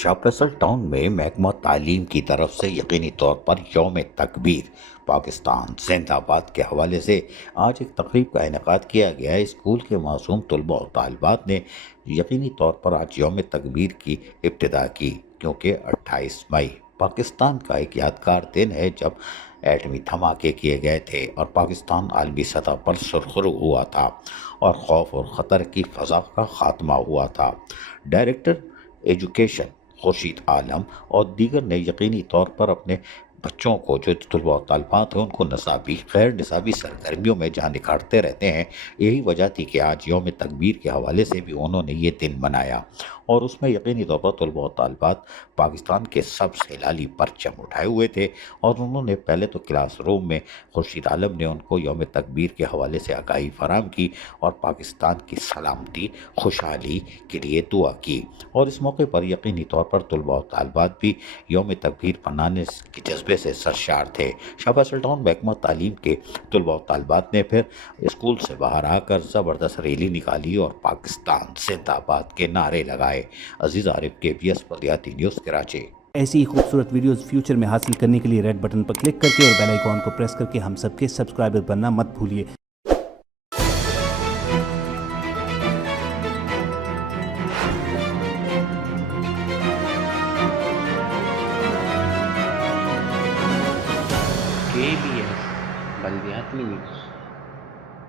Shah Faisal town में महकमा तालीम की तरफ से यकीनी तौर पर यौम तकबीर पाकिस्तान जिंदाबाद के हवाले से आज एक तकरीब का इनेकाद किया गया है। स्कूल के मासूम तलबा और तालिबात ने यकीनी तौर पर आज यौम तकबीर की इब्तिदा की, क्योंकि 28 मई पाकिस्तान का एक यादगार दिन है जब एटमी धमाके किए गए थे और पाकिस्तान आलमी सतह पर सुरखरू हुआ था और खौफ और ख़तर की फ़ज़ा का ख़ात्मा हुआ था। डायरेक्टर एजुकेशन खुर्शीद आलम और दीगर ने यकीनी तौर पर अपने बच्चों को, जो तलबा और तालिबात हैं, उनको नसाबी गैर निसाबी सरगर्मियों में जहाँ निखारते रहते हैं। यही वजह थी कि आज यौम तकबीर के हवाले से भी उन्होंने ये दिन मनाया और उसमें यकीनी तौर पर तलबा और तालिबात पाकिस्तान के सबसे लाली परचम उठाए हुए थे और उन्होंने पहले तो क्लास रूम में खुर्शीद आलम ने उनको यौम तकबीर के हवाले से आगाही फराहम की और पाकिस्तान की सलामती खुशहाली के लिए दुआ की। और इस मौके पर यकीनी तौर पर तलबा और तालिबात भी यौम तकबीर मनाने के जज्बे से सरशार थे। शाह फैसल टाउन महकमा तालीम के तलबा और तालिबात ने फिर स्कूल से बाहर आकर ज़बरदस्त रैली निकाली और पाकिस्तान जिंदाबाद के नारे लगाए। अजीज आरिफ, KBS बल्दियाती न्यूज़, कराची। ऐसी ही खूबसूरत वीडियोस फ्यूचर में हासिल करने के लिए रेड बटन पर क्लिक करके और बेल आइकॉन को प्रेस करके हम सबके सब्सक्राइबर बनना मत भूलिए। KBS बल्दियाती न्यूज़।